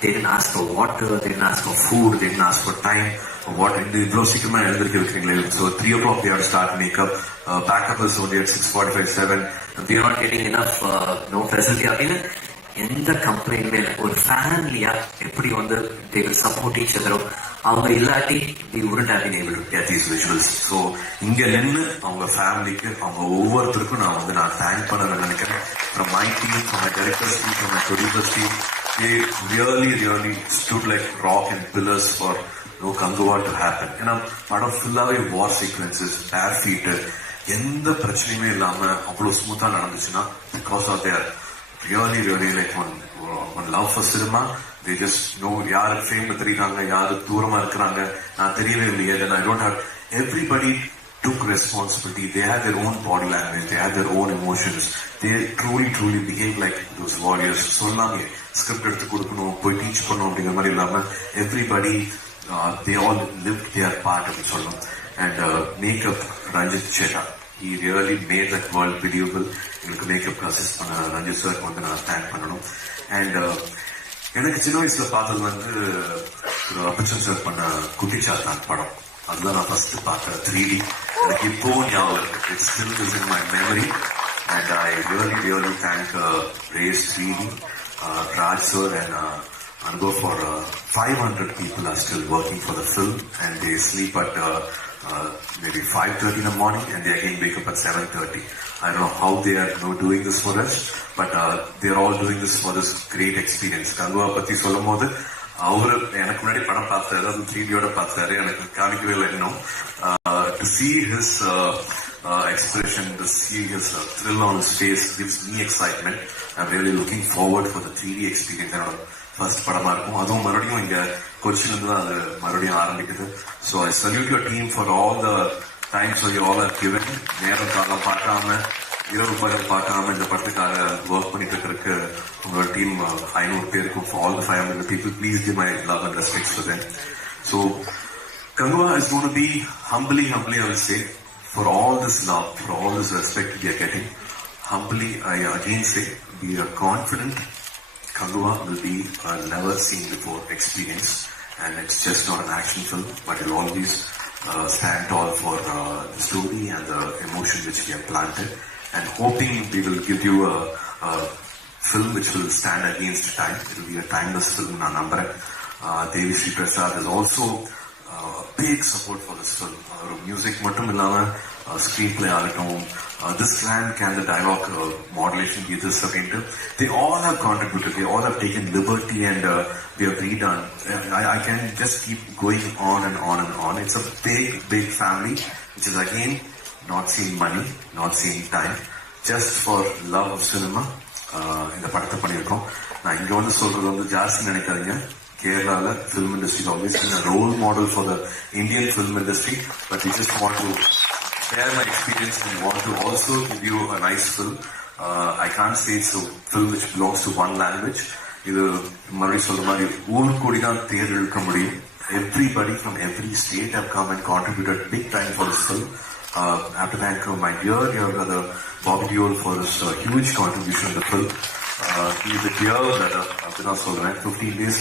They didn't ask for water, they didn't ask for food, they didn't ask for time. What so 3 o'clock they have to start makeup. Backup is only at 6:45, 7. We are not getting enough facility. எந்த கம்பெனியுமே ஒரு ஃபேமிலியா எப்படி வந்து they will support each other. அவங்க இல்லாட்டி we wouldn't have been able to get these visuals. So இங்க நின்று அவங்க ஃபேமிலிக்கு அவங்க ஒவ்வொருத்தருக்கும் நான் தேங்க் பண்ண நினைக்கிறேன். From my team, from my director's team, from my producer's team, they really stood like rock and pillars for KANGUVA to happen. ஏன்னா படம் ஃபுல்லாவே war sequences, bare feet, எந்த பிரச்சனையுமே இல்லாம அவ்வளவு ஸ்மூத்தா நடந்துச்சுன்னா because of their really like one love for cinema. They just know யாரு ஃபேம் தெரியுறாங்க, யாரு தூரமா இருக்கிறாங்க, நான் தெரியவே இல்லையே. Then I don't have, everybody took responsibility. They had their own body language, they had their own emotions. They truly behaved like those warriors. சொல்லாமே ஸ்கிரிப்ட் எடுத்து கொடுக்கணும், போய் டீச் பண்ணணும் அப்படிங்கிற மாதிரி இல்லாம everybody they all lived their part அப்படின்னு சொல்லணும். And makeup, Ranjit Cheta, he really made that world believable. எனக்கு மேக்கப் அசிஸ்ட் பண்ண ரஞ்சித் சாருக்கு வந்து நான் தேங்க் பண்ணணும். அண்ட் எனக்கு சின்ன வயசுல பார்த்தது வந்து அப்பச்சன் சார் பண்ண குட்டிச்சாத்தான் படம், அதுதான் நான் ஃபர்ஸ்ட் பார்த்தேன் 3D. எனக்கு இப்போ ஞாபகம் இருக்கு, it's still is in my memory. And I really thank Race 3D, Raj sir and Ango for 500 people are still working for the film, and they sleep at maybe 5:30 in the morning and they again wake up at 7:30. I don't know how they are doing this for us, but they're all doing this for this great experience. KANGUVA பத்தி சொல்லும் போது அவரு எனக்கு முன்னாடி படம் பார்த்தாரு, அது 3Dயோட பார்த்தாரு, எனக்கு காமிக்கவே இல்லை இன்னும். To see his expression, to see his thrill on his face gives me excitement. I'm really looking forward for the 3D experience. First படமா இருக்கும், அதுவும் மறுபடியும் இங்க கொச்சின்ல இருந்து தான் அது மறுபடியும் ஆரம்பிக்குது. So I salute your team for all the times you all R given. நேரம் காலம் பார்க்காம, இரவு பகல் பார்க்காம இந்த படத்துக்காக ஒர்க் பண்ணிட்டு இருக்கிறதுக்கு உங்களோட டீம் 500 பேருக்கும், for all the 500 people, please give my love and respect for them. So KANGUVA is going to be humbly I will say, for all this love, for all this respect we are getting, humbly I again say, we are confident KANGUVA will be a never seen before experience, and it's just not an action film, but it will always stand tall for the story and the emotion which we have planted, and hoping we will give you a film which will stand against time. It will be a timeless film. Devi Sri Prasad is also big support for this film. Music மட்டும் இல்லாம screenplay ஆகட்டும், this can the dialogue modulation be this again. They all have contributed, they all have taken liberty, and we have redone. I can just keep going on and on and on. It's a big family which is again not seeing money, not seeing time, just for love of cinema. இந்த படத்தை பண்ணியிருக்கோம். நான் இங்க வந்து சொல்றது வந்து ஜாஸ்தி நினைக்காதீங்க. Kerala film industry has always been a role model for the Indian film industry, but we just want to share my experience and want to also give you a nice film. I can't say it's a film which belongs to one language. இது மறுபடி சொல்ற மாதிரி ஊர் கூடி தான் தேர் இழுக்க முடியும். Everybody from every state have come and contributed big time for this film. I have to thank my dear brother Bobby Deol for his huge contribution to the film. He is a dear brother. 15 days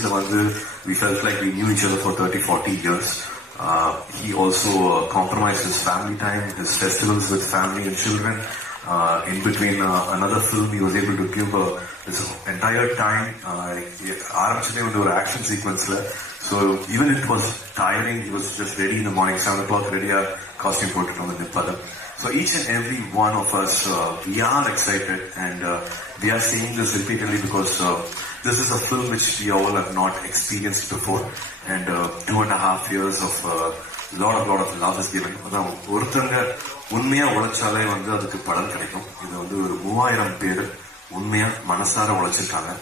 we felt like we knew each other for 30-40 years. He also compromised his family time, his festivals with family and children. In between another film, he was able to give his entire time. Action sequence. So even it was tiring, he was just ready in the morning, 7 o'clock, ready, costume put on the Nippada. So each and every one of us, we are excited, and we are saying this repeatedly because this is a film which we all have not experienced before, and 2.5 years of lot of love is given. ஒருத்தங்க உண்மையா உழைச்சாலே வந்து அதுக்கு பலன் கிடைக்கும். இது வந்து ஒரு 3000 பேர் உண்மையா மனசார உழைச்சிருக்காங்க.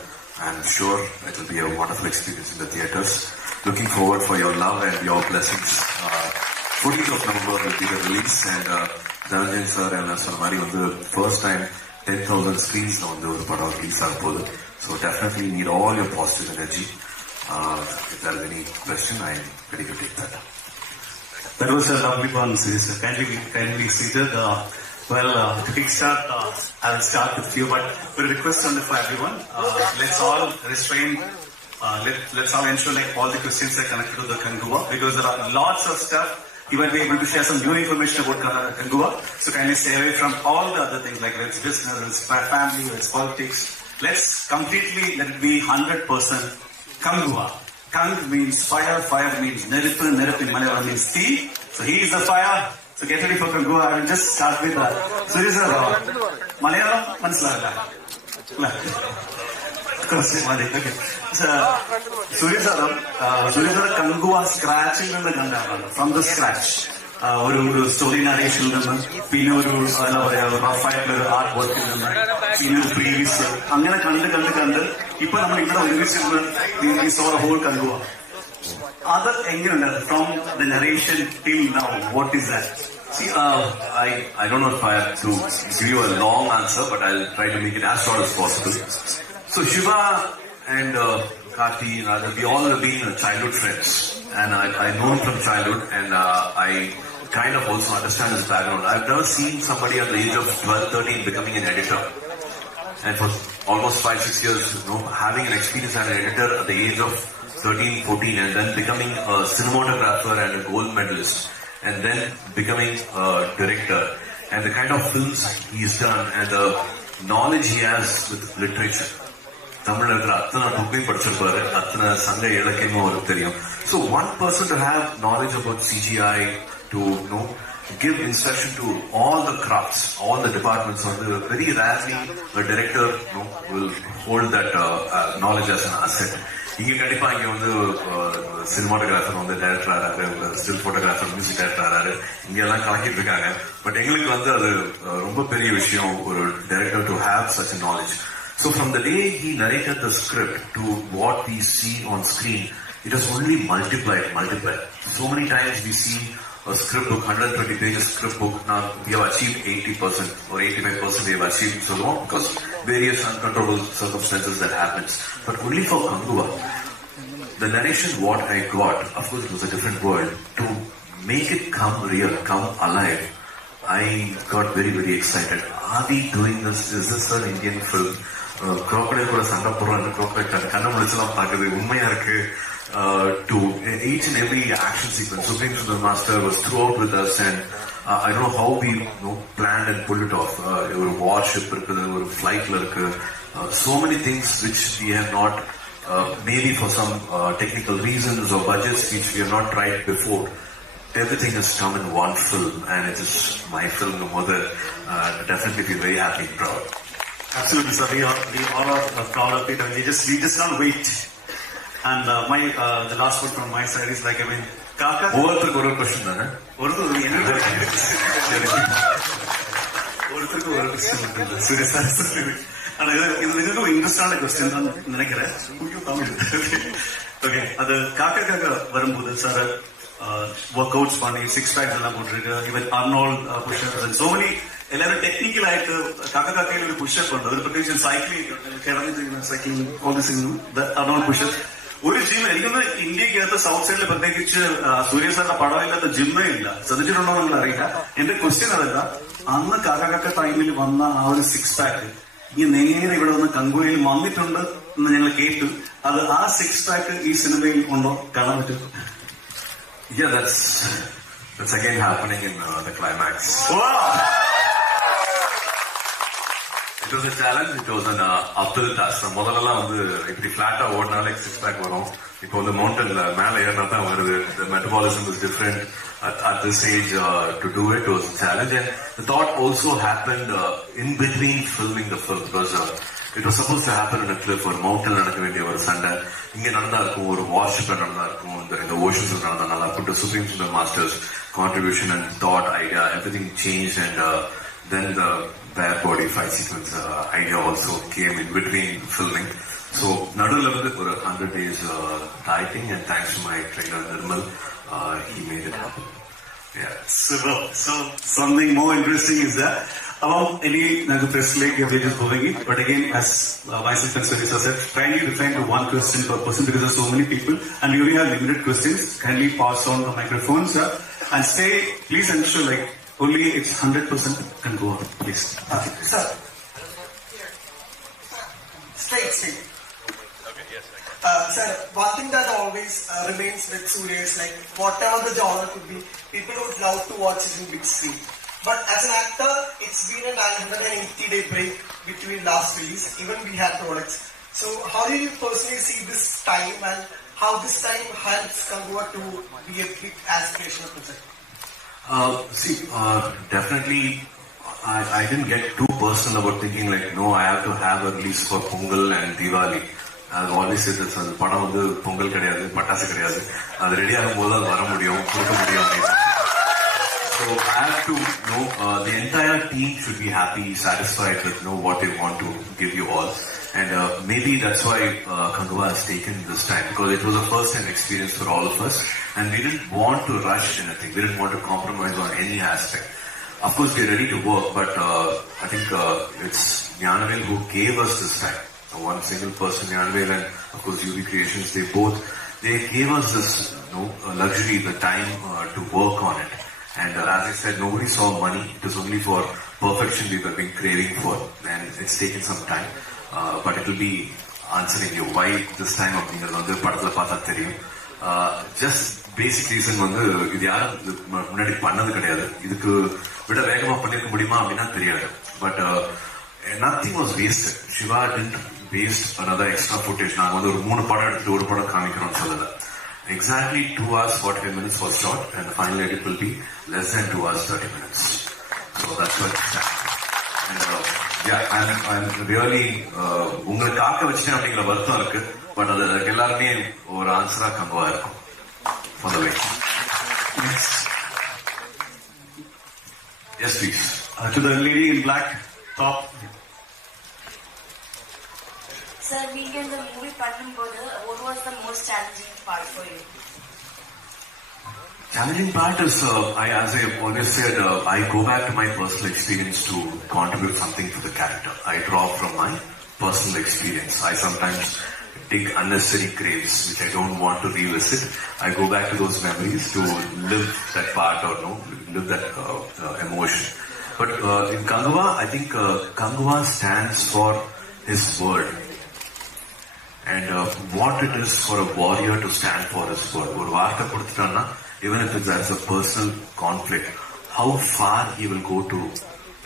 I'm sure it will be a wonderful experience in the theaters. Looking forward for your love and your blessings. 14th of November will be the release, and Dhananjay sir and சொன்ன மாதிரி வந்து first time 10,000 screens வந்து ஒரு படம் ரிலீஸ் ஆக போகுது. So definitely need all your positive energy. If there is any question, I am ready to take that. That was a lovely one, sir. Kindly seated. To kickstart, I will start with you, but we'll request only for everyone. Let's all restrain let's all ensure like all the questions are connected to the KANGUVA, because there are lots of stuff. You might be able to share some new information about KANGUVA. So kindly stay away from all the other things like whether it's business, whether it's family, whether it's politics. Let's completely let it be 100% KANGUVA. Kang means fire, fire means nerippu, nerippu in Malayalam means tea. So he is the fire. So get ready for KANGUVA. I will just start with Suriya sir. Malayalam manasilavilla. Okay. Suriya sir KANGUVA scratching from the scratch. ഒരു സ്റ്റോറി നറേഷനിൽ നിന്ന് പിന്നെ ഒരു എന്താ പറയാ റഫായിട്ടുള്ള ഒരു ആർട്ട് വർക്കിൽ നിന്ന് പിന്നെ ഒരു പ്രീവിയസ് അങ്ങനെ കണ്ട് ഇപ്പൊ നമ്മൾ ഇവിടെ ഒരുമിച്ച് ഹോൾ KANGUVA അത് എങ്ങനെയുണ്ട് from the narration till now what is that? See, I don't know if I have to give you a long answer, but I'll try to make it as short as possible. So Shiva and Karthi, we all have been childhood friends, and I know him from childhood, and I kind of also understand his background. I've never seen somebody at the age of 12, 13 becoming an editor, and for almost 5-6 years, having an experience as an editor at the age of 13, 14, and then becoming a cinematographer and a gold medalist, and then becoming a director, and the kind of films he's done, and the knowledge he has with literature. Tamil இருக்கிற அத்தனை புக்கையும் படிச்சிருப்பாரு, அத்தனை சங்க இலக்கியமும் அவருக்கு தெரியும். So one person to have knowledge about CGI, to give instruction to all the crafts, all the departments, very rarely a director will hold that knowledge as an asset. இங்க கண்டிப்பா இங்க சினிமாட்டோகிராஃபர் டைரக்டர் ஆறாரு, still photographer music director ஆறாரு, இங்க எல்லாம் கலக்கிட்டு இருக்காங்க. பட் எங்களுக்கு அது ரொம்ப பெரிய விஷயம், ஒரு director to have such knowledge. So from the day he narrated the script to what we see on screen, it has only multiplied. So many times we see a script book, 120 pages script book. Now we have achieved 80% or 85% we have achieved so long because various uncontrollable circumstances that happens. But only for KANGUVA, the narration what I got, of course it was a different world. To make it come real, come alive, I got very, very excited. Are we doing this? Is this an Indian film? Crocodile கூட சண்டை போடுறாங்க, crocodile கண்ணை முடிச்செல்லாம் பார்க்குது, உண்மையா இருக்கு. To each and every action sequence, Supreme Sundar Master was throughout with us, and I don't know how we planned and pulled it off. ஒரு warship இருக்குது, ஒரு flightல இருக்கு, so many things which we have not, maybe for some technical reasons or budgets which we have not tried before. Everything has come in one film, and it is my film, the mother. Definitely feel very happy and proud. Absolutely, sir. We all are proud of it, and we just can't wait. And the last one from my side is like, I mean, Kaka. ஒவ்வொருத்தருக்கு ஒரு கொஸ்டின் தானே? ஒருத்தருக்கு ஒரு கொஸ்டின் சீரியஸா. ஆனா இது மிகவும் இன்ட்ரெஸ்டான கொஸ்டின் தான் நினைக்கிறேன். ஓகே, அது காக்காக்காக வரும்போது சார் ஒர்க் அவுட்ஸ் பண்ணி சிக்ஸ் பேக்ஸ் எல்லாம் போட்டிருக்கு, even Arnold pushups and so many எல்லாரும் டெக்னிக்கல் ஆயிட்டு காக்காக்கையில் ஒரு புஷ்அப் பண்றது, ഒരു പ്രത്യേകിച്ച് cycling all this Arnold pushup. ഒരു ജിം എനിക്കൊന്ന് ഇന്ത്യക്കകത്ത് സൗത്ത് സൈഡിൽ പ്രത്യേകിച്ച് സൂര്യ സാറിന്റെ പടമില്ലാത്ത ജിമ്മേ ഇല്ല. ശ്രദ്ധിച്ചിട്ടുണ്ടോ നിങ്ങൾ അറിയില്ല. എന്റെ ക്വസ്റ്റ്യൻ അതല്ല, അന്ന് കാക്കാക്ക ടൈമിൽ വന്ന ആ ഒരു സിക്സ് പാക്ക് ഈ നേരെ ഇവിടെ വന്ന് KANGUVAയിൽ വന്നിട്ടുണ്ട് എന്ന് ഞങ്ങൾ കേട്ടു. അത് ആ സിക്സ് പാക്ക് ഈ സിനിമയിൽ ഉണ്ടോ, കാണാൻ പറ്റും? Yeah, that's again happening in the climax. Wow! It was a challenge. It was an uphill task. முதல்லலாம் இப்படி flat-ஆ ஓடினாலே six pack வரும். இப்போ மவுண்டன்ல மேல ஏறினா தான் வருது. The metabolism was different at this age. To do it was a challenge, and the thought also happened in between filming the film, because it was supposed to happen in a cliff or mountain. நடக்க வேண்டிய ஒரு சண்டை இங்க நடந்தா இருக்கும், ஒரு வார்ஷிப்ல நடந்தா இருக்கும், இந்த ஓஷன்ஸ்ல நடந்தா நல்லா இருக்கும். The Supreme Sundar Master's contribution and thought idea, everything changed, and then the bare body fight sequence idea also came in between filming. So நடுவில் ஒரு 100 days dieting, and thanks to my trainer Nirmal, he made it happen. Yeah. So something more interesting is that about any press like we are just moving it, but again, as myself and Suriya said, kindly refrain to one question per person because there are so many people and we only have limited questions. Kindly pass on the microphones and stay. Please ensure like only it's 100% can go on, please. Sir. Straight. Sir, one thing that always remains with Suriya is like whatever the genre could be, people would love to watch it in big screen. But as an actor, it's been a 980-day break between last release. Even we had products. So how do you personally see this time and how this time helps KANGUVA to be a big aspirational project? Definitely, I didn't get too personal about thinking like, no, I have to have a release for Pongal and Diwali. I've always said this, அந்த படம் வந்து பொங்கல் கிடையாது, பட்டாசு கிடையாது, அது ரெடி ஆகும் போது அது வர முடியும், கொடுக்க முடியும். So I have to know the entire team should be happy, satisfied with what they want to give you all. And maybe that's why KANGUVA has taken this time, because it was a first-time experience for all of us, and we didn't want to rush anything. We didn't want to compromise on any aspect. Of course, we're ready to work, but I think it's Jnanavel who gave us this time. One single person, Jnanavel, and of course UV Creations, they gave us this luxury, the time to work on it. And as I said, nobody saw money. It was only for perfection we were being craving for, and it's taken some time. But it will be answering you why this time அப்படிங்கிறது வந்து படத்துல பார்த்தா தெரியும். Just basic reason வந்து இது யாரும் முன்னாடி பண்ணது கிடையாது. இதுக்கு விட வேகமா பண்ணிருக்க முடியுமா அப்படின்னா தெரியாது. But nothing was wasted. Shiva didn't waste another extra footage. நாங்க வந்து ஒரு 3 படம் எடுத்து ஒரு படம் காமிக்கிறோம்னு சொல்லல. Exactly 2 hours 45 minutes was shot, and the final edit will be less than 2 hours 30 minutes. So that's what it's at. And I'm really உங்களை காக்க வச்சுட்டேன் அப்படிங்கிற வருத்தம் இருக்கு, பட் அது எல்லாருமே ஒரு ஆன்சரா KANGUVA இருக்கும். For the way. Yes, please. To the lady in black, top. Sir, நீங்க இந்த மூவி பண்ணும்போது what was the most challenging part for you? Challenging part is, as I always said, I go back to my personal experience to contribute something to the character. I draw from my personal experience. I sometimes dig unnecessary graves which I don't want to revisit. I go back to those memories to live that part or live that emotion. But in KANGUVA, I think KANGUVA stands for his word. And what it is for a warrior to stand for his word. ஒரு வார்த்தை கொடுத்துட்டான்னா, even if there's a personal conflict, how far he will go to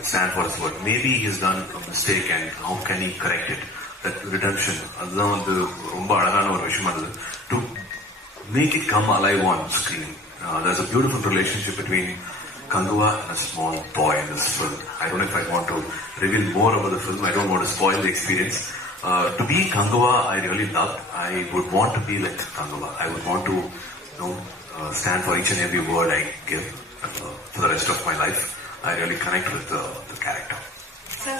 stand for his word. Maybe he's done a mistake and how can he correct it? That redemption, அதுதான் வந்து ரொம்ப அழகான ஒரு விஷயம் அது. To make it come alive on screen. There's a beautiful relationship between KANGUVA and a small boy in this film. I don't know if I want to reveal more about the film. I don't want to spoil the experience. To be KANGUVA, I really loved. I would want to be like KANGUVA. I would want to stand for each and every word I give for the rest of my life. I really connect with the character. Sir,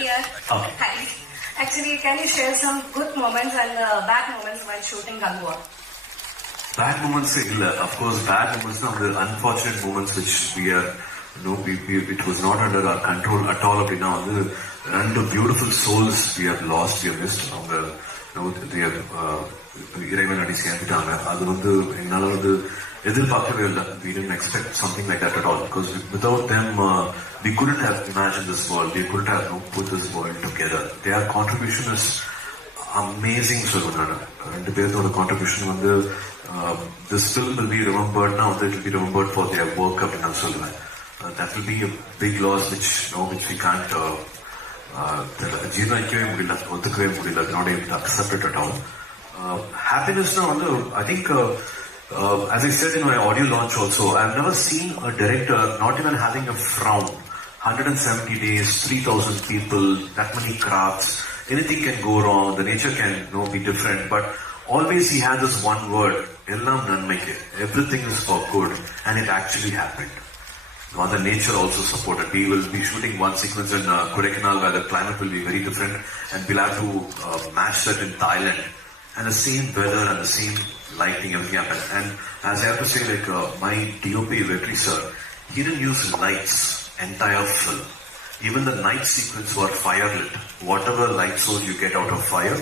here. Okay. Hi. Actually, can you share some good moments and bad moments while shooting KANGUVA? Bad moments, of course, bad moments are the unfortunate moments which we are, it was not under our control at all. And the beautiful souls we have lost, we have missed. They have இறைவன் அடி சேர்ந்துட்டாங்க. அது வந்து என்னால வந்து எதிர்பார்க்கவே இல்லை. We didn't expect something like that at all, because without them we couldn't have imagined this world. We couldn't have put this world together. Their contribution is amazing. சொல்லுவாங்க ரெண்டு பேரோட கான்ட்ரிபியூஷன் வந்து this film will be remembered now. It will be remembered for their work அப்படின்னு நான் சொல்லுவேன். That will be a big loss which we can't ஜீர்ணிக்கவே முடியல, ஒத்துக்கவே முடியல. Not able to accept it at all. Happiness now, I think as I said in my audio launch also, I've never seen a director not even having a frown. 170 days, 3,000 people, that many crafts, anything can go wrong, the nature can be different, but always he had this one word, ellam nanmaike, everything is for good, and it actually happened. The nature also supported. We will be shooting one sequence in Kodaikanal where the climate will be very different, and we'll have to match that in Thailand. And the same weather and the same lighting, everything happened. And as I have to say, like my DOP Vetri sir, he didn't use lights entire film. Even the night sequence were fire lit. Whatever light source you get out of fire,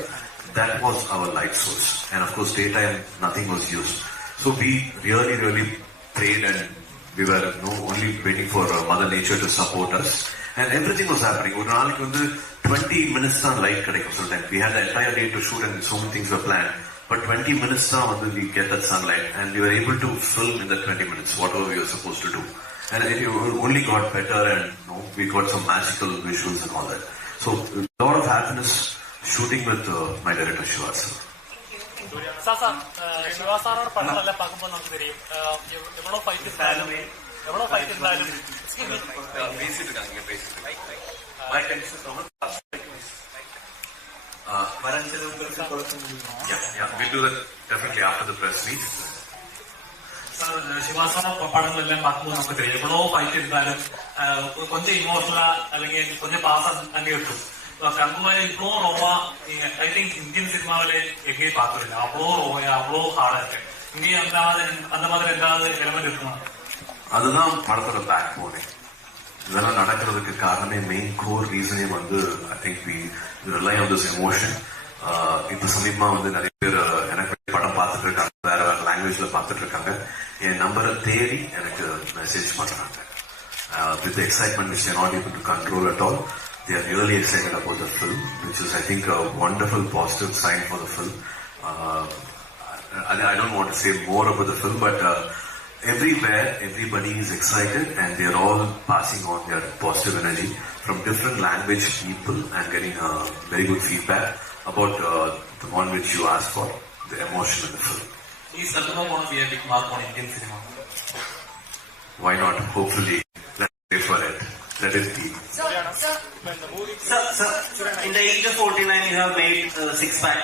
that was our light source. And of course, daytime nothing was used. So we really, really prayed, and we were only waiting for Mother Nature to support us. And everything was happening. ஒரு நாளைக்கு வந்து 20 minutes தான் லைட் கிடைக்கும் sometimes. We had the entire day to shoot and so many things were planned. But 20 minutes தான் வந்து we get that sunlight and we were able to film in that 20 minutes whatever we were supposed to do. And it only got better and we got some magical visuals and all that. So a lot of happiness shooting with my director Shiva sir. Shiva sir പടങ്ങളെല്ലാം பார்க்குമ്പോൾ നമുക്ക് தெரியும் எவ்வளவு ஃபைட் இருந்தாலும் We'll do that definitely after the press meet. Shiva sir പടങ്ങളെല്ലാം பார்க்குമ്പോൾ നമുക്ക് தெரியும் எவ்வளவு ஃபைட் இருந்தாலும் கொஞ்சம் இமோஷனலா അല്ലെങ്കിൽ கொஞ்சம் பாசம் அங்கே இருக்கும். கங்குவால இவ்வளோ ரோவா ஐ திங்க் இந்தியன் சினிமாவில எங்கேயும் பார்க்கல. அவ்வளோ ரோவையா அவ்வளோ ஹார்டா இருக்கு. இங்கேயும் அந்த மாதிரி ஏதாவது எலமெண்ட் இருக்குமா? அதுதான் படத்தோட பேக் போனே. இதெல்லாம் நடக்கிறதுக்கு காரணமே மெயின் கோர் ரீசனே வந்து I think we rely on this emotion. இப்ப சமீபமா வந்து நிறைய பேர் எனக்கு படம் பார்த்துட்டு இருக்காங்க, வேற வேற லாங்குவேஜ்ல பார்த்துட்டு இருக்காங்க. என் நம்பரை தேடி எனக்கு மெசேஜ் பண்றாங்க. With the excitement which they are not able to control at all, they are really excited about the film, which is I think a wonderful positive sign for the film. I don't want to say more about the film, but everywhere everybody is excited and they are all passing on their positive energy from different language people and getting very good feedback about the one which you asked for, the emotion in the film. Is cinema going to be a big mark on Indian cinema? Why not? Hopefully, let's pray for it. Let it be. Sir, in the age of 49, you have made Sixpack.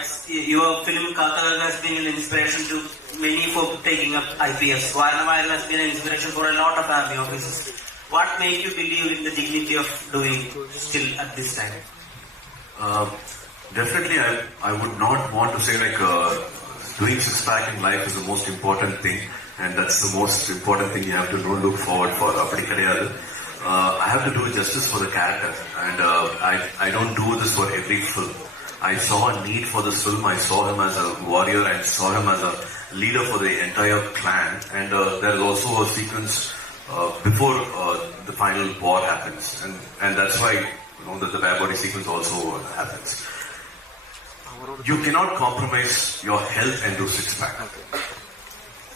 Your film KANGUVA has been an inspiration to many for taking up IPS. Varnamile has been an inspiration for a lot of army officers. What made you believe in the dignity of doing still at this time? Definitely, I would not want to say like doing Sixpack in life is the most important thing, and that's the most important thing you have to look forward for. I have to do justice for the character, and I don't do this for every film. I saw a need for this film. I saw him as a warrior. I saw him as a leader for the entire clan, and there is also a sequence before the final war happens, and that's why that the bad body sequence also happens. You cannot compromise your health and do Sixpack.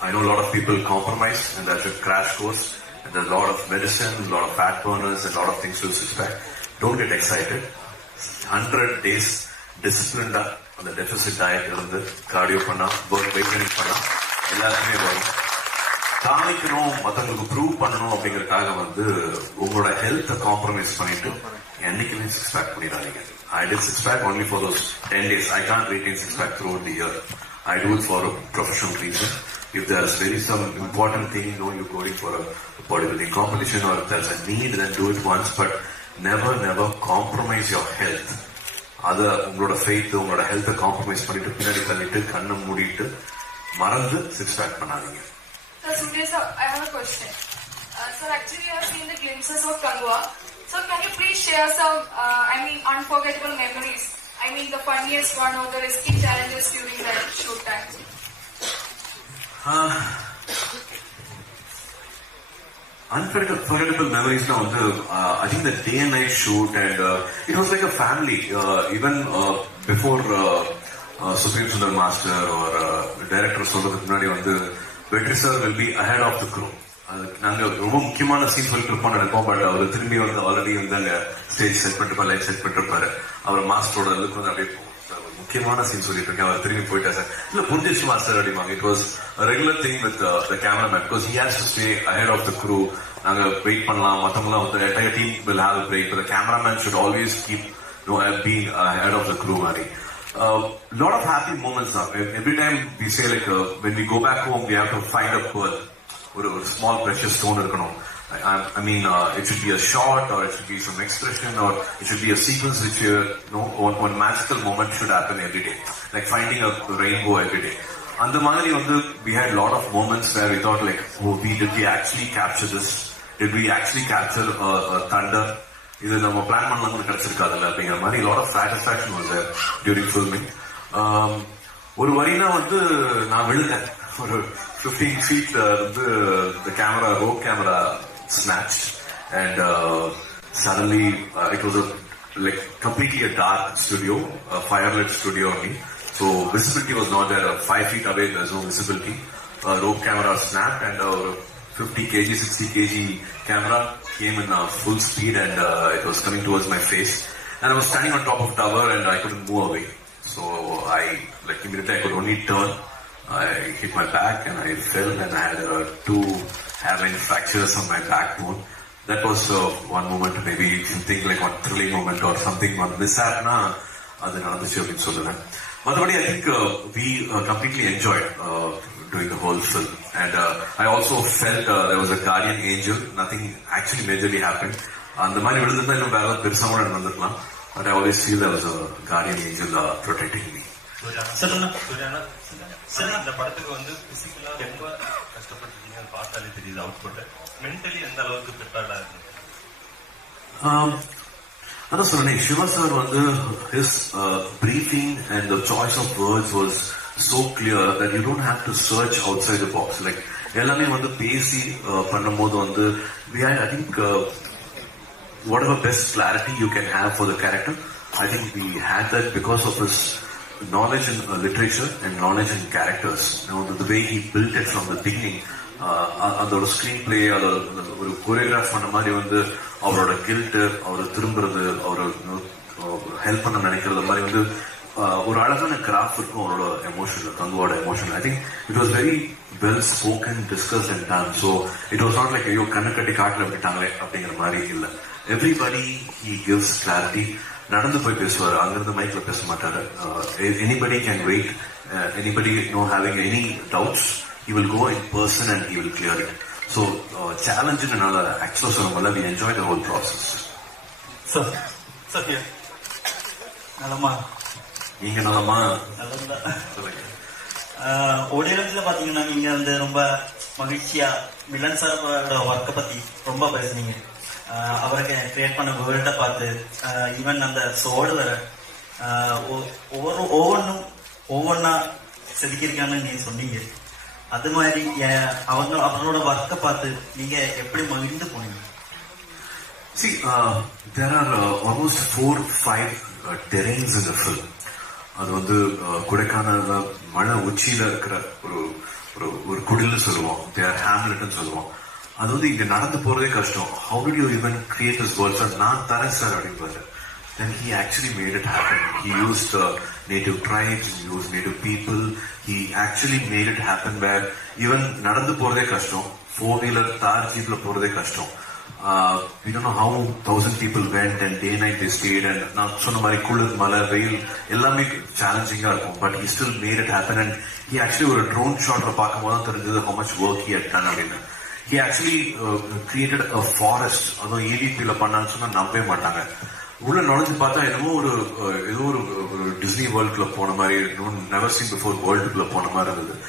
I know a lot of people compromise, and that's a crash course. And there's a lot of medicine, a lot of fat burners, and a lot of things to Sixpack. Don't get excited. 100 days disciplined on the deficit diet, cardio panna, work weight training panna, எல்லாருமே வரும். காமிக்கணும், மத்தவங்களுக்கு ப்ரூவ் பண்ணணும் அப்படிங்கறதுக்காக வந்து உங்களோட ஹெல்த்தை காம்ப்ரமைஸ் பண்ணிட்டு என்னைக்குமே Sixpack பண்ணிடாதீங்க. I did Sixpack only for those 10 days. I can't retain Sixpack throughout the year. I do it for a professional reason. If there's some important thing, you're going for a bodybuilding competition, or if there's a need, then do it once, but never compromise your health. Other உங்களோட faith, உங்களோட health compromise பண்ணிட்டு பின்னாடி தள்ளிட்டு கண்ணை மூடிட்டு மறந்து Sixpack பண்ணாதீங்க. Suriya sir, I have a question. Sir, actually I have seen the glimpses of KANGUVA. So can you please share some, unforgettable memories? I mean the funniest one or the risky challenges during the shoot time? Unforgettable memories now. I think the day and night shoot, and it was like a family. Even before Supreme Sundar Master or director சொல்றதுக்கு முன்னாடி வந்து Vetri sir will be ahead of the crew. நாங்க ரொம்ப முக்கியமான சீன் சொல்லிட்டு இருப்போம் நினைப்போம், பட் அவர் திரும்பி வந்து ஆல்ரெடி வந்து அங்க ஸ்டேஜ் செட் பண்ணிருப்பாரு, லைட் செட் பண்ணிருப்பாரு. அவர் மாஸ்டரோட லுக் வந்து அப்படியே முக்கியமான சீன் சொல்லிட்டு இருக்கேன், அவர் திரும்பி போயிட்டா சார் இல்ல புரிஞ்சிச்சு மாஸ்டர் அப்படிமாங்க. It was regular thing with the cameraman, because he has to stay ahead of the crew. நாங்க வெயிட் பண்ணலாம், மத்தவங்களாம் வந்து entire team will have a break, but the cameraman should always keep being ahead of the crew மாதிரி. Lot of happy moments now. Every time we say like when we go back home we have to find a pearl, or a small precious stone இருக்கணும். I mean, it should be a shot, or it should be some expression, or it should be a sequence which one magical moment should happen every day, like finding a rainbow every day. And the மாதிரி வந்து we had a lot of moments where we thought like, did we actually capture this? Did we actually capture a thunder? இது நம்ம பிளான் பண்ணலாம் கிடைச்சிருக்காதுல்ல அப்படிங்கிற மாதிரி lot of satisfaction was there during filming. ஒரு வரினா வந்து நான் விழுந்தேன் ஒரு 15 feet வந்து the camera, rope camera snatched, and suddenly it was a like completely a dark studio, a firelit studio only. So visibility was not there. 5 feet away, there's no visibility. Rope camera snapped and our 50 kg, 60 kg camera came in full speed and it was coming towards my face. And I was standing on top of tower and I couldn't move away. So immediately I could only turn. I hit my back and I fell and I had 2 hairline fractures on my backbone. That was one moment, maybe you can think like one thrilling moment or something, one mishap na adu nadandhuchu appdi solluven. Mathapadi I think we completely enjoyed doing the whole film, and I also felt there was a guardian angel. Nothing actually majorly happened. And the mari vilundha illa vera perusa moda nadandhukalam, but I always feel there was a guardian angel protecting me. Sir இந்த படத்துக்கு வந்து பிசிக்கலா ரொம்ப கஷ்டப்பட்டிருக்கீங்க, பார்த்தாலே தெரியுது output. Mentally எந்த அளவுக்கு ப்ரிப்பேர்டா இருக்கு? அதான் சொன்னேன், சிவா சார் வந்து his briefing and the choice of words was so clear that you don't have to search outside the box. Like எல்லாமே வந்து பேசி பண்ணும்போது வந்து we had, I think whatever best clarity you can have for the character, I think we had that because of his knowledge in literature and knowledge in characters. You know, the way he built it from the beginning. அதோட screen play, ஒரு கோரியோகிராஃப் பண்ண மாதிரி வந்து அவரோட கில்ட், அவரை திரும்புறது, அவரை ஹெல்ப் பண்ண நினைக்கிறது மாதிரி வந்து ஒரு அழகான கிராஃப்ட் இருக்கும் அவரோட எமோஷன்ல, கங்குவோட emotion. I think it was very well spoken, discuss and done. So it was not like ஐயோ கண்ணு கட்டி காட்டில் விட்டாங்களே அப்படிங்கிற மாதிரி இல்லை. Everybody he gives clarity. நடந்து போய் பேசுவார், அங்கிருந்து மைக்ல பேச மாட்டாரு. Anybody can wait, anybody no having any doubts, he will go in person and he will clear it. So challenge in another actually so we enjoy the whole process. Sir here நலமா நீங்க நலமா? ஓடியன்ஸ்ல பாத்தீங்கன்னா நீங்க வந்து ரொம்ப மகிழ்ச்சியா மிலன் சாரோட ஒர்க்கை பத்தி ரொம்ப பேசுனீங்க. அவருக்கு கிரியேட் பண்ண வேர்ல்ட பார்த்து ஈவன் அந்த சோடு வர ஒவ்வொன்னா செதுக்கிருக்காங்கன்னு நீங்க சொன்னீங்க. அது மாதிரி அவங்களோட ஒர்க்கை பார்த்து நீங்க எப்படி மகிழ்ந்து போனீங்க? See, there are almost 4-5 terrains in the film. அது வந்து கொடைக்கானல்ல மலை உச்சியில இருக்கிற ஒரு குடில்னு சொல்லுவோம், தேர் ஹேம்லெட்னு சொல்லுவோம். அது வந்து இங்க நடந்து போறதே கஷ்டம். How did you even create this world? Sir, நான் தரேன் சார் அப்படின்பாரு. Then he actually made it happen. He used native tribes, he used native people. He actually made it happen where even நடந்து போறதே கஷ்டம், 4-wheeler தார் ஜீப்ல போறதே கஷ்டம். We don't know how 1,000 people went and day night they stayed, and நான் சொன்ன மாதிரி குளிர் மலை வெயில் எல்லாமே சேலஞ்சிங்கா இருக்கும். But he still made it happen, and he actually ஒரு ட்ரோன் ஷாட்ல பார்க்கும் போது தெரிஞ்சது how much work he had done அப்படின்னு. He actually created a forest. அதுவும் EDP-ல பண்ணான்னு சொன்னா நம்பவே மாட்டாங்க. உள்ள நுழைஞ்சு பார்த்தா ஏதோ ஒரு டிஸ்னி வேர்ல்டுக்குள்ள போன மாதிரி, நெவர் சீன் பிஃபோர் வேர்ல்டுக்குள்ள போன மாதிரி இருந்தது.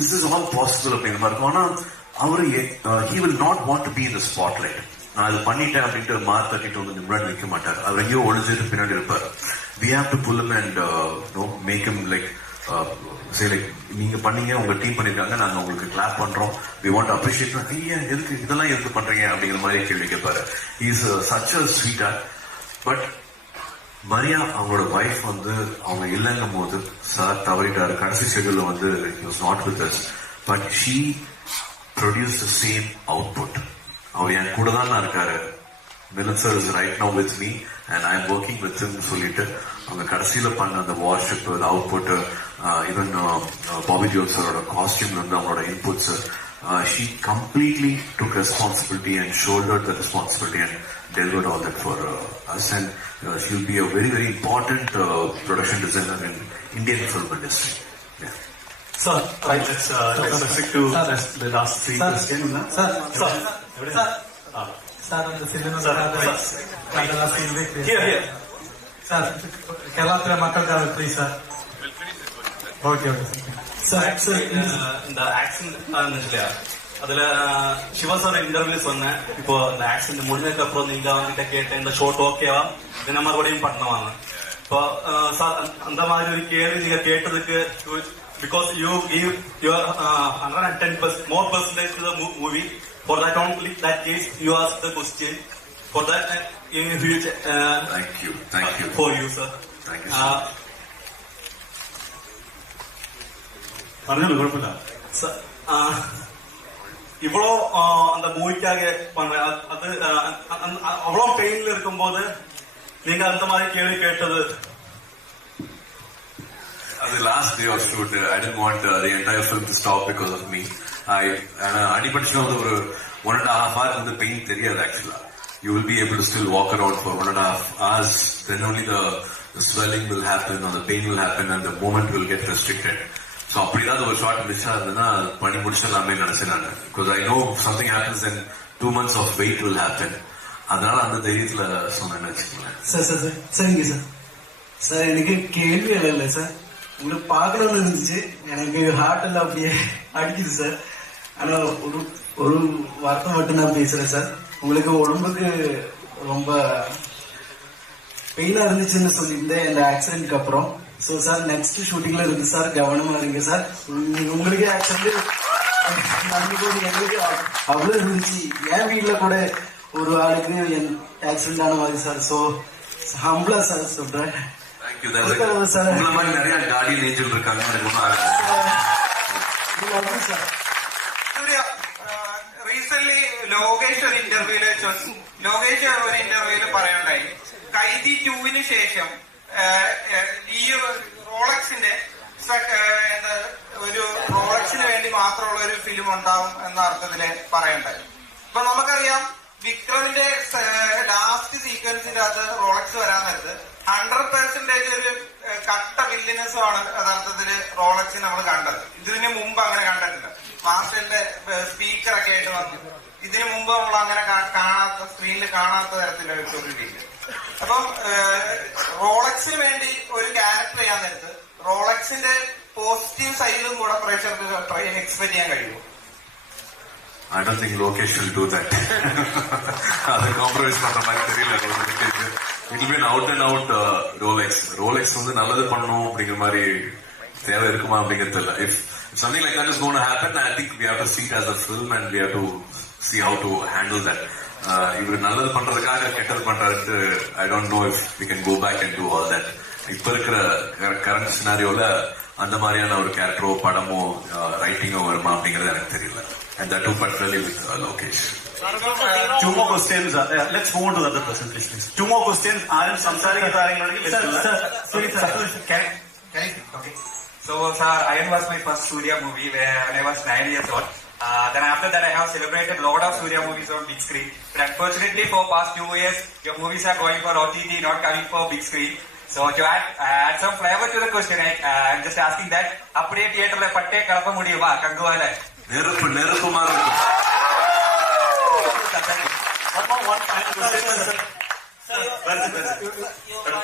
இஸ் திஸ் ஆல் பாசிபிள் அப்படிங்கிற மாதிரி இருக்கும். ஆனா அவரு he will not want to be in the spotlight. நான் அது பண்ணிட்டேன் அப்படின்ட்டு மார்க் தட்டிட்டு வந்து முன்னாடி நிற்க மாட்டார். அவர் எங்கேயோ ஒளிஞ்சிட்டு பின்னாடி இருப்பார். We have to pull him and make him like say like நீங்க பண்ணீங்க, உங்க டீம் பண்ணிருக்காங்க, நாங்க உங்களுக்கு கிளாப் பண்றோம், we want to appreciate. ஐயா எதுக்கு இதெல்லாம் எதுக்கு பண்றீங்க அப்படிங்கிற மாதிரி கேள்வி கேட்பாரு. He is such a sweetheart. But Maria அவங்களோட வைஃப் வந்து அவங்க இல்லைங்கும் போது சார் தவறிட்டாரு. கடைசி ஷெட்யூல்ல வந்து he was not with us, but she produced the same output. அவர் என் கூட தான் இருக்காரு. Milan sir is right now with me and I am working with him சொல்லிட்டு அவங்க கடைசியில பண்ண அந்த worship output, even Bobby Deol சாரோட காஸ்டியூம்ல இருந்து அவங்களோட inputs, she completely took responsibility and shouldered the responsibility and delivered all that for us, and she will be a very very important production designer in Indian film industry. Yeah. Sir, let's stick to the last 3 questions. Sir, on the cinema here. Sir, Kerala Makal please, sir. Okay. Sir, இந்த ஆக்சிடென்ட் அதுல Siva sir interview சொன்னேன். இப்போ இந்த ஆக்சிடென்ட் முடிஞ்சதுக்கு அப்புறம் நீங்க அவங்கிட்ட கேட்டேன் இந்த ஷோட் ஓகேவா, இந்த மறுபடியும் பண்ணுவாங்க. இப்போ சார் அந்த மாதிரி ஒரு கேள்வி நீங்க கேட்டதுக்கு, because you give your 110% more percentage to the movie, for that only that case you ask the question. For that in future. Thank you For you, sir. Thank you so much. പറഞ്ഞോളൂ, കുഴപ്പമില്ല. இவ்வளோ அந்த மூவிக்காக அது அவ்வளோ பெயின்ல இருக்கும்போது நீங்க அந்த மாதிரி கேள்வி கேட்டது? The last day of shoot, I didn't want the entire film to stop because of me. அடிபடிச்சு ஒரு 1.5 hours வந்து பெயின் தெரியாது ஆக்சுவலா. You will be able to still walk around for 1.5 hours. Then only the swelling will happen or the pain will happen and the movement will get restricted. So அப்படிதான் ஒரு short miss ஆகுதுன்னா பண்ணி முடிச்சிடலாமே நினைச்சேன் நான். Because I know if something happens then 2 months of wait will happen. அதனால அந்த தைரியத்துல சொன்னேன்னு வச்சுக்கோங்களேன். சரிங்க சார். சார் எனக்கு கேள்வி இல்லை சார், உங்களுக்கு பார்க்கணும்னு இருந்துச்சு. எனக்கு ஹார்ட் எல்லாம் அப்படியே அடிக்குது சார். ஆனா ஒரு வார்த்தை மட்டும் நான் பேசுறேன் சார். உங்களுக்கு உடம்புக்கு ரொம்ப பெயினா இருந்துச்சுன்னு சொல்லியிருந்தேன் இந்த ஆக்சிடென்ட்க்கு அப்புறம். ஸோ சார் நெக்ஸ்ட் ஷூட்டிங்ல இருந்து சார் கவனமா இருங்க சார். உங்களுக்கு ஆக்சிடென்ட் எங்களுக்கு அவ்வளவு இருந்துச்சு. என் வீட்டுல கூட ஒரு ஆளுக்கு ஆக்சிடென்ட் ஆன மாதிரி சார். ஸோ ஹம்பிளா சார் சொல்றேன். உங்களை மாதிரி நிறைய கார்டியன் ஏஞ்சல் இருக்காங்க. റീസെന്റ് ലോകേഷ് ഒരു ഇന്റർവ്യൂല് പറയണ്ടായി, കൈദി 2 ശേഷം ഈ റോളക്സിന്റെ ഒരു റോളക്സിന് വേണ്ടി മാത്രമുള്ള ഒരു ഫിലിം ഉണ്ടാവും എന്ന അർത്ഥത്തില് പറയണ്ടായി. ഇപ്പൊ നമുക്കറിയാം വിക്രമിന്റെ ലാസ്റ്റ് സീക്വൻസിന്റെ അകത്ത് റോളക്സ് വരാൻ നേരത്ത് 100% ഒരു കട്ട വില്ലിനെസ്സുമാണ് യഥാർത്ഥത്തില് റോളക്സ് നമ്മൾ കണ്ടത്. ഇതിന് മുമ്പ് അങ്ങനെ കണ്ടിട്ടില്ല. മാസ്റ്ററിന്റെ സ്പീക്കറൊക്കെ ആയിട്ട് വന്നു. ഇതിനു മുമ്പ് നമ്മൾ അങ്ങനെ കാണാത്ത, സ്ക്രീനിൽ കാണാത്ത തരത്തിലുള്ള ഒരു ഫീല്. അപ്പം റോളക്സിന് വേണ്ടി ഒരു ക്യാരക്ടർ ചെയ്യാൻ നേരത്ത് റോളക്സിന്റെ പോസിറ്റീവ് സൈഡും കൂടെ പ്രേക്ഷകർക്ക് എക്സ്പെക്ട് ചെയ്യാൻ കഴിയുമോ? I don't think Lokesh will do that. அது காம்ப்ரமைஸ் பண்ற மாதிரி தெரியல. It will be an out and out Rolex வந்து நல்லது பண்ணணும் அப்படிங்கிற மாதிரி தேவை இருக்குமா அப்படிங்கிறது இல்ல. If something like that is going to happen, I think we have to see it as a film and we have to see how to handle that. இவர் நல்லது பண்றதுக்காக கெட்டது பண்றது, I don't know if we can go back and do all that. இப்ப இருக்கிற கரண்ட் சினாரியோல அந்த மாதிரியான ஒரு கேரக்டரோ படமோ ரைட்டிங்கோ வருமா அப்படிங்கறது எனக்கு தெரியல. And that too particularly with Lokesh. 2 more questions. Let's move on to the other person, please. 2 more questions. ആരും സംസാരിക്കുന്നതാരെങ്കിലും Okay. So, sir, Iron was my first Suriya movie when I was 9 years old. Then after that, I have celebrated a lot of Suriya movies on big screen. But unfortunately, for past 2 years, your movies are going for OTT, not coming for big screen. So to add some flavor to the question, I'm just asking that, அப்படியே தியேட்டர்ல பட்டே கலப்ப முடியுமா கங்குவால? நெருப்பு மாதிரி இருக்கும். One final question, sir.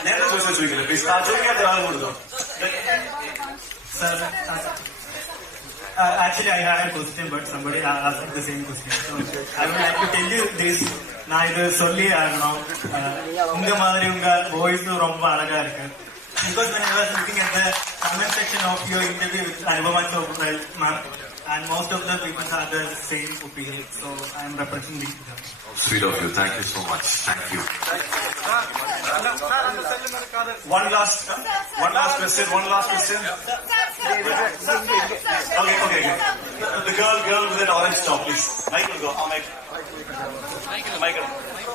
നേരത്തെ ചോദിക്കില്ല പ്ലീസ്. ചോദിക്കാത്ത ആൾ കൊടുക്കും. Sir, actually I had a question but somebody asked the same question. So I would like to tell you this. நான் இது சொல்லி ஆகணும். உங்க மாதிரி உங்க வாய்ஸ் ரொம்ப அழகா இருக்கு. Because when I was looking at the comment section of your interview with Anubhava ma'am, and most of the people have the same opinion, so I am representing them. Sweet of you. Thank you so much. Thank you. One last question. Okay. The girl with an orange top, please. Michael, go. Michael.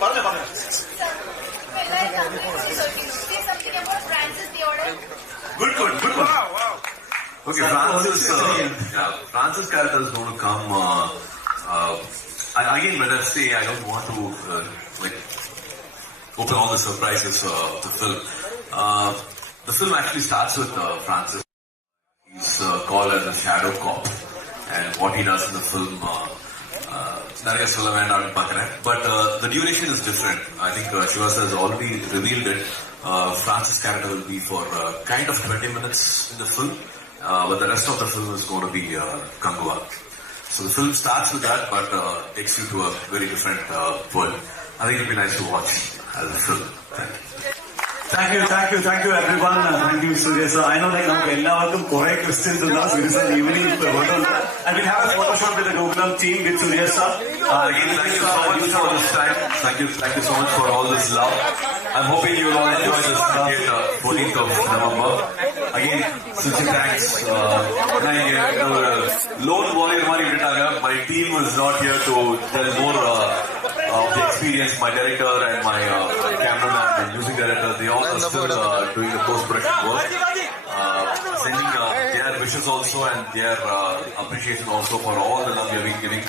Parle. Good. Wow. Okay, Francis character is going to come. Again, when I say I don't want to open all the surprises of the film. The film actually starts with Francis. He's called as a shadow cop, and what he does in the film, but the duration is different. I think Shivasa has already revealed it. Francis' character will be for kind of 20 minutes in the film, but the rest of the film is going to be KANGUVA. So the film starts with that, but takes you to a very different world. I think it'll be nice to watch as a film. Thank you. Thank you everyone. Thank you, Suriya sir. I know like നമുക്ക് എല്ലാവർക്കും കുറെ questions ഉണ്ടാവും. Suriya sir evening and we have a photo shoot with the Gokulam team with Suriya sir. Again, thank you so much for this time. Thank you so much for all this love. I'm hoping you will all enjoy this 14th of November. Again, sincere thanks. Lone warrior mari vittaanga. My team was not here to tell more of the experience. My director and my cameraman and music director, they all are still doing the post-production work. Sending their wishes also and their appreciation also for all the love we have been giving,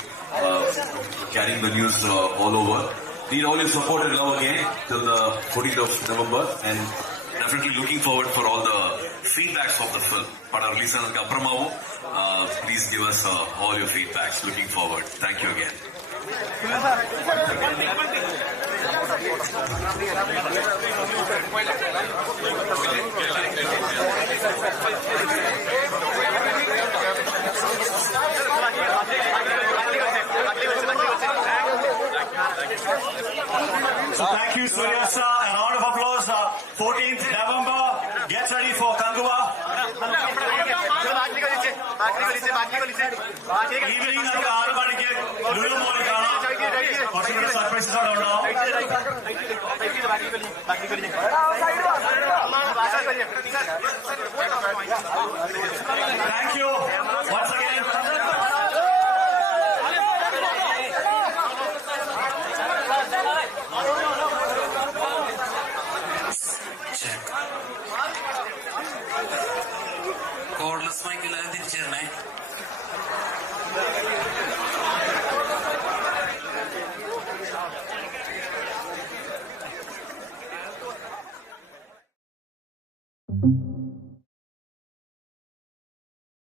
carrying the news all over. Need all your support and love again till the 14th of November, and definitely looking forward for all the feedbacks of the film. Pada release anadukku appuramavum, please give us all your feedbacks. Looking forward. Thank you again. So thank you, Suriya sir. A round of applause. 14th November. Get ready for KANGUVA. Evening നമുക്ക് 6 മണിക്ക് ലുലു മോളിൽ കാണാം. കുറച്ചുകൂടി സർപ്രൈസസ് ഉണ്ടാവും.